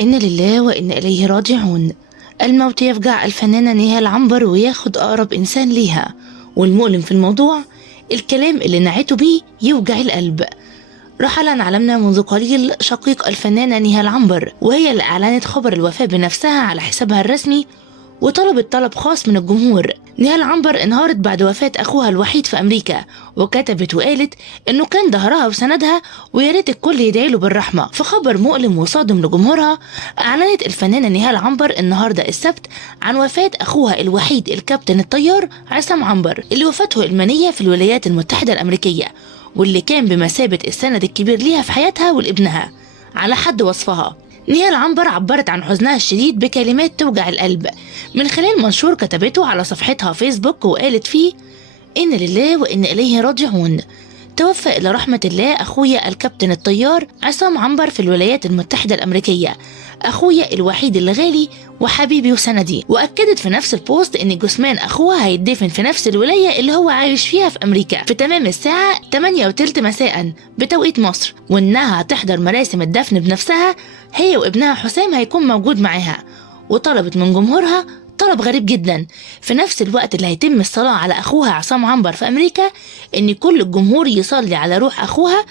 إن لله وإن إليه راجعون. الموت يفجع الفنانة نهال عنبر وياخد أقرب إنسان ليها، والمؤلم في الموضوع الكلام اللي نعته بيه يوجع القلب. رحل عن عالمنا منذ قليل شقيق الفنانة نهال عنبر، وهي اللي أعلنت خبر الوفاة بنفسها على حسابها الرسمي وطلبت طلب خاص من الجمهور. نهال عنبر انهارت بعد وفاة أخوها الوحيد في أمريكا، وكتبت وقالت إنه كان ظهرها وسندها وياريت الكل يدعيله بالرحمة. في خبر مؤلم وصادم لجمهورها، أعلنت الفنانة نهال عنبر النهاردة السبت عن وفاة أخوها الوحيد الكابتن الطيار عصام عنبر، اللي وفاته المنية في الولايات المتحدة الأمريكية، واللي كان بمثابة السند الكبير ليها في حياتها ولابنها على حد وصفها. نهال عنبر عبرت عن حزنها الشديد بكلمات توجع القلب من خلال منشور كتبته على صفحتها فيسبوك، وقالت فيه: إن لله وإن إليه راجعون. توفى إلى رحمة الله أخويا الكابتن الطيار عصام عنبر في الولايات المتحدة الأمريكية، أخويا الوحيد الغالي وحبيبي وسندي. وأكدت في نفس البوست إن جثمان أخوها هيدفن في نفس الولاية اللي هو عايش فيها في أمريكا في تمام الساعة 8:30 مساء بتوقيت مصر، وإنها هتحضر مراسم الدفن بنفسها هي وابنها حسام هيكون موجود معاها. وطلبت من جمهورها طلب غريب جدا في نفس الوقت اللي هيتم الصلاة على أخوها عصام عنبر في أمريكا، إن كل الجمهور يصلي على روح أخوها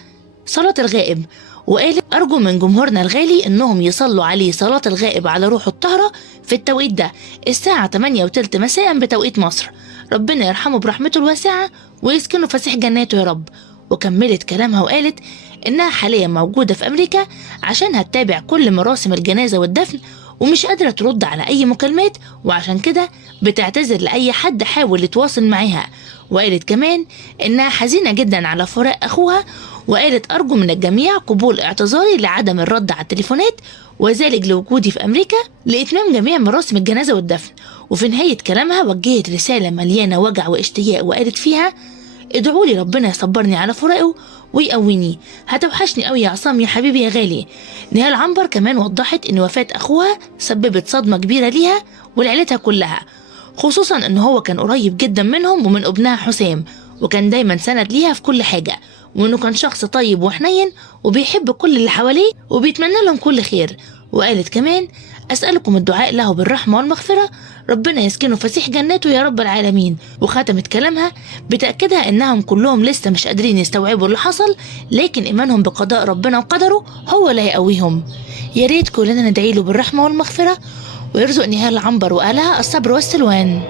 صلاة الغائب. وقالت: أرجو من جمهورنا الغالي إنهم يصلوا عليه صلاة الغائب على روحه الطاهرة في التوقيت ده الساعة 8:30 مساء بتوقيت مصر. ربنا يرحمه برحمته الواسعة ويسكنه فسيح جناته يا رب. وكملت كلامها وقالت إنها حاليا موجودة في أمريكا عشان هتتابع كل مراسم الجنازة والدفن، ومش قادرة ترد على أي مكالمات، وعشان كده بتعتذر لأي حد حاول يتواصل معاها. وقالت كمان إنها حزينة جدا على فراق أخوها، وقالت: أرجو من الجميع قبول اعتذاري لعدم الرد على التليفونات، وذلك لوجودي في أمريكا لإتمام جميع مراسم الجنازة والدفن. وفي نهاية كلامها وجهت رسالة مليانة وجع واشتياق، وقالت فيها: ادعوا لي ربنا يصبرني على فراقه ويقويني، هتوحشني قوي يا عصام يا حبيبي يا غالي. نهال عنبر كمان وضحت ان وفاة اخوها سببت صدمة كبيرة ليها ولعيلتها كلها، خصوصا ان هو كان قريب جدا منهم ومن ابنها حسام، وكان دايما سند ليها في كل حاجة، وانه كان شخص طيب وحنين وبيحب كل اللي حواليه وبيتمنى لهم كل خير. وقالت كمان: أسألكم الدعاء له بالرحمة والمغفرة، ربنا يسكنه فسيح جناته يا رب العالمين. وختمت كلامها بتأكيدها إنهم كلهم لسه مش قادرين يستوعبوا اللي حصل، لكن إيمانهم بقضاء ربنا وقدره هو اللي هيقويهم. يا ريت كلنا ندعي له بالرحمة والمغفرة ويرزق نهال عنبر وأهلها الصبر والسلوان.